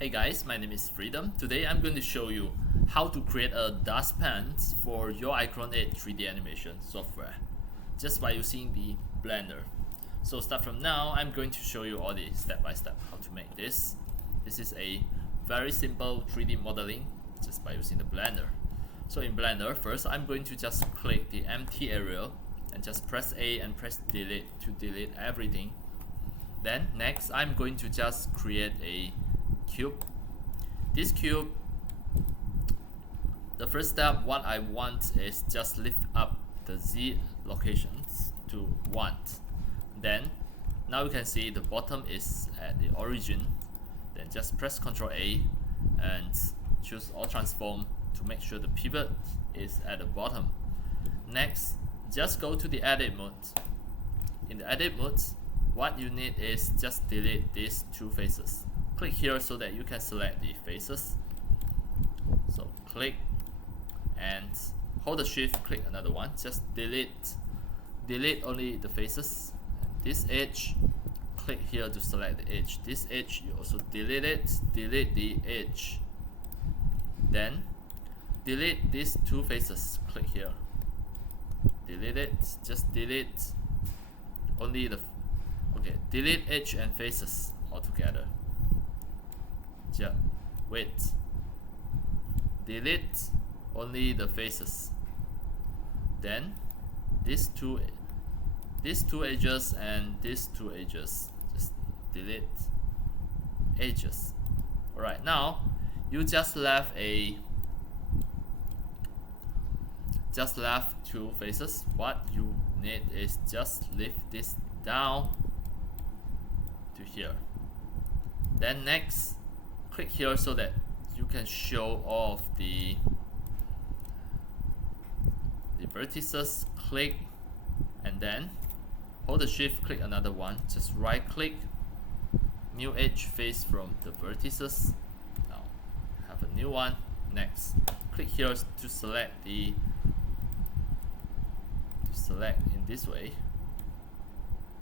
Hey guys, my name is Freedom. Today I'm going to show you how to create a dustpan for your iClone 8 3D animation software just by using the Blender. So start from now, I'm going to show you all the step by step how to make this. This is a very simple 3D modeling just by using the Blender. So in Blender, first I'm going to just click the empty area and just press A and press delete to delete everything. Then next I'm going to just create a cube. This cube, the first step, what I want is just lift up the Z locations to 1. Then now you can see the bottom is at the origin. Then just press Ctrl A and choose all transform to make sure the pivot is at the bottom. Next, just go to the edit mode. In the edit mode, what you need is just delete these two faces. Click here so that you can select the faces. So click and hold the shift, click another one, just delete only the faces. And this edge, click here to select the edge. This edge you also delete it, delete the edge. Then delete these two faces, click here, delete it, just delete only the delete edge and faces altogether. Wait, delete only the faces. Then these two edges and these two edges, just delete edges. Alright, now you just left two faces. What you need is just lift this down to here. Then next, click here so that you can show off the vertices. Click and then hold the shift, click another one, just right click, new edge face from the vertices. Now have a new one. Next, click here to select in this way.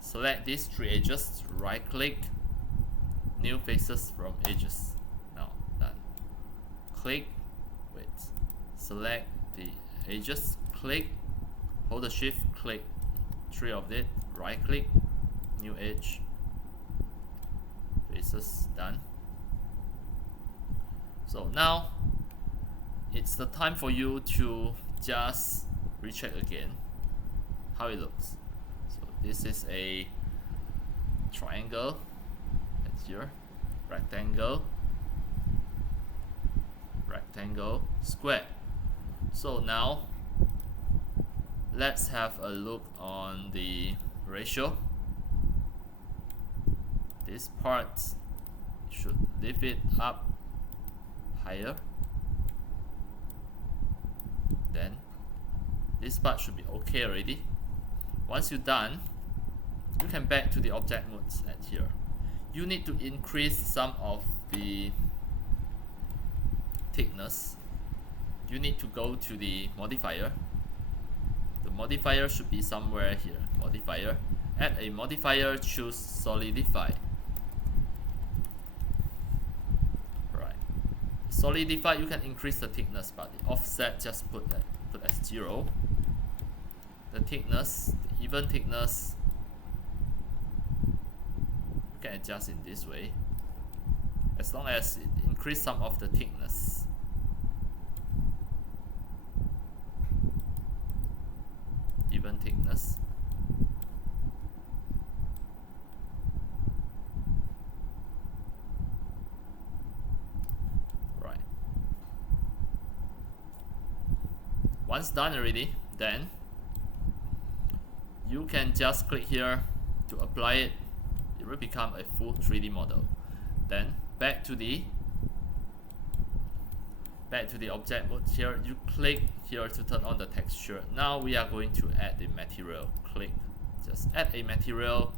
Select these three edges, right click, new faces from edges. Now done. Click, select the edges, click, hold the shift, click three of it, right click, new edge, faces, done. So now it's the time for you to just recheck again how it looks. So this is a triangle, that's here, rectangle, square. So now let's have a look on the ratio. This part should lift it up higher. Then this part should be okay already. Once you're done, you can back to the object modes at here. You need to increase some of the thickness. You need to go to the modifier. The modifier should be somewhere here. Modifier. Add a modifier, choose Solidify. Right. Solidify, you can increase the thickness, but the offset just put as 0. The thickness, the even thickness, you can adjust in this way, as long as it increase some of the thickness. Even thickness. Right. Once done already, then you can just click here to apply it. It will become a full 3D model. Then back to the object mode here. You click here to turn on the texture. Now we are going to add the material. Click, just add a material.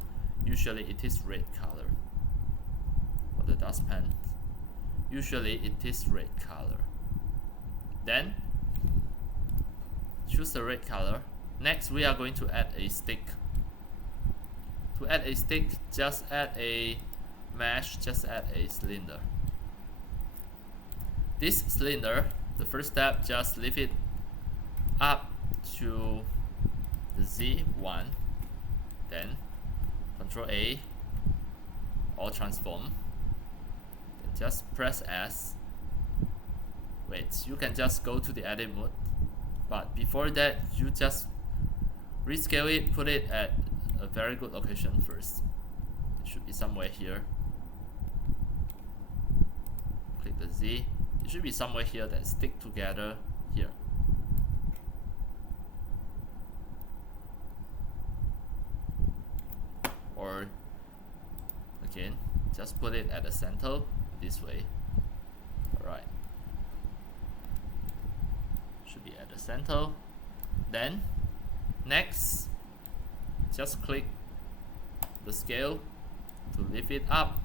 Usually it is red color. For the dustpan, usually it is red color. Then choose the red color. Next, we are going to add a stick. To add a stick, just add a mesh, just add a cylinder. this cylinder, the first step, just lift it up to the Z1, then Control A or transform, then just press S. Wait, you can just go to the edit mode, but before that you just rescale it, put it at a very good location first. It should be somewhere here. Click the Z. It should be somewhere here, then stick together here. Or again, just put it at the center this way. Alright. Should be at the center. Then next, just click the scale to lift it up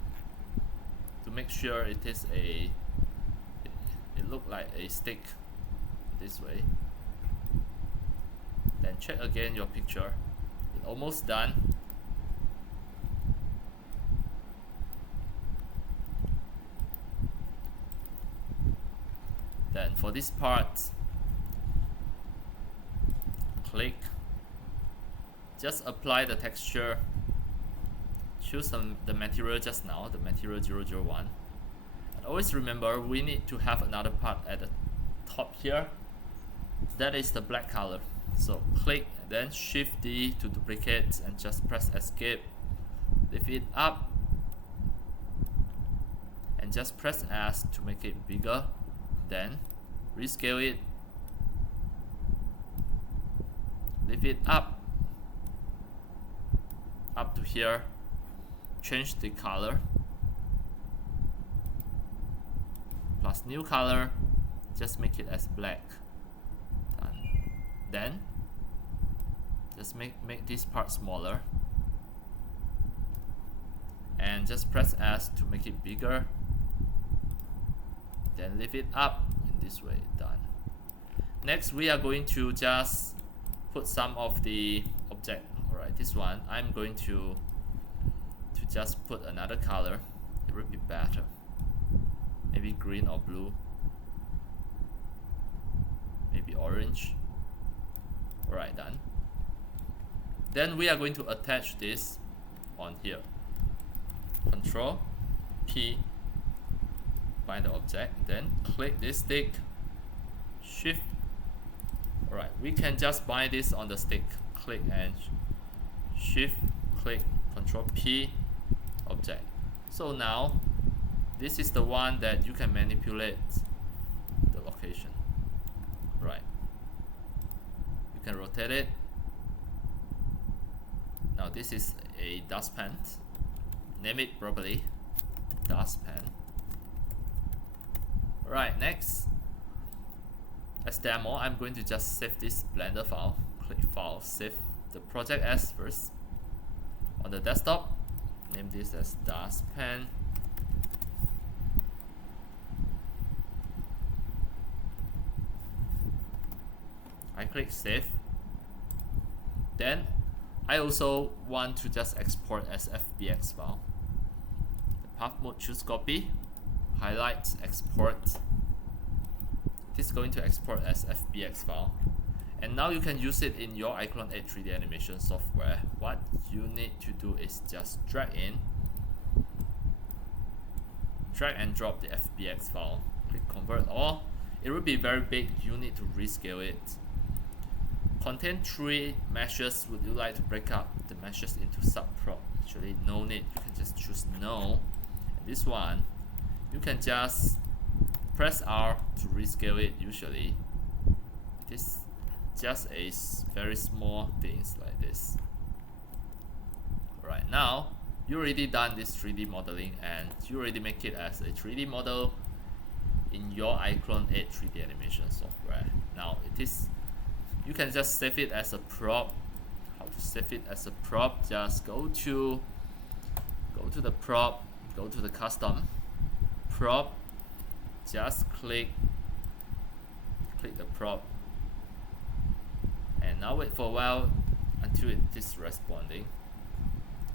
to make sure it is it look like a stick this way. Then check again your picture. It's almost done. Then for this part, click, just apply the texture, choose the material just now, the material 001. And always remember, we need to have another part at the top here. That is the black color. So click, then Shift D to duplicate and just press Escape. Lift it up and just press S to make it bigger. Then rescale it, lift it up to here, change the color, plus new color, just make it as black. Done. Then just make this part smaller and just press S to make it bigger, then lift it up in this way. Done. Next, we are going to just put some of the object. Alright, this one I'm going to just put another color. It would be better, maybe green or blue, maybe orange. Alright, done. Then we are going to attach this on here. Control P, find the object, then click this stick, Shift. Alright, we can just bind this on the stick. Click and Shift, click, Control P, object. So now this is the one that you can manipulate the location. Right, you can rotate it. Now this is a dustpan. Name it properly, dustpan. Alright, next, as demo, I'm going to just save this Blender file. Click File, save the project as first. On the desktop, name this as Dustpan. I click Save. Then I also want to just export as FBX file. The path mode, choose copy, highlight, export. This is going to export as FBX file. And now you can use it in your iClone 8 3D animation software. What you need to do is just drag and drop the FBX file. Click Convert All. It will be very big, you need to rescale it. Contain 3 meshes. Would you like to break up the meshes into subprop? Actually, no need. You can just choose no. And this one, you can just press R to rescale it. Usually, it is just a very small things like this. Right now, you already done this 3D modeling and you already make it as a 3D model in your iClone 8 3D animation software. Now it is, you can just save it as a prop. How to save it as a prop? Just go to the prop, go to the custom prop, just click the prop, and now wait for a while until it is responding.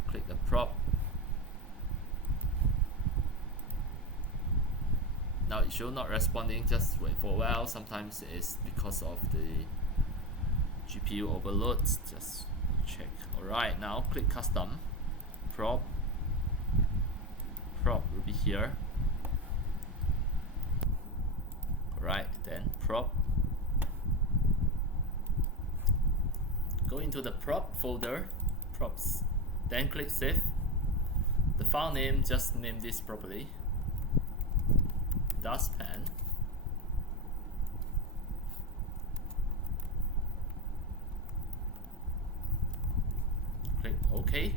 Click the prop, now it should not responding, just wait for a while. Sometimes it's because of the GPU overloads, just check. Alright, now click custom, prop will be here. Alright, then prop, go into the prop folder, props, then click save. The file name, just name this properly, Dustpan. Click OK.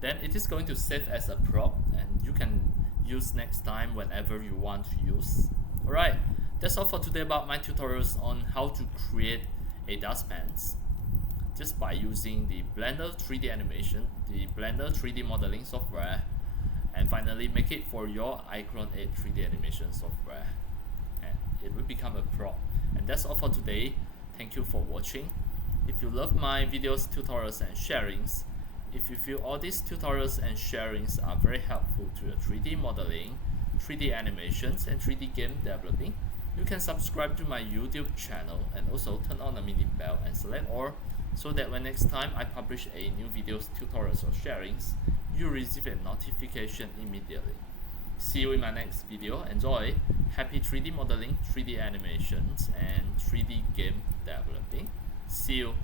Then it is going to save as a prop, and you can use next time whenever you want to use. Alright, that's all for today about my tutorials on how to create a dustpan just by using the Blender 3D animation, the Blender 3D modeling software, and finally make it for your iClone 8 3D animation software, and it will become a prop. And that's all for today. Thank you for watching. If you love my videos, tutorials and sharings, if you feel all these tutorials and sharings are very helpful to your 3D modeling, 3D animations and 3D game developing, you can subscribe to my YouTube channel and also turn on the mini bell and select all, so that when next time I publish a new videos, tutorials or sharings, you receive a notification immediately. See you in my next video. Enjoy. Happy 3D modeling, 3D animations and 3D game developing. See you.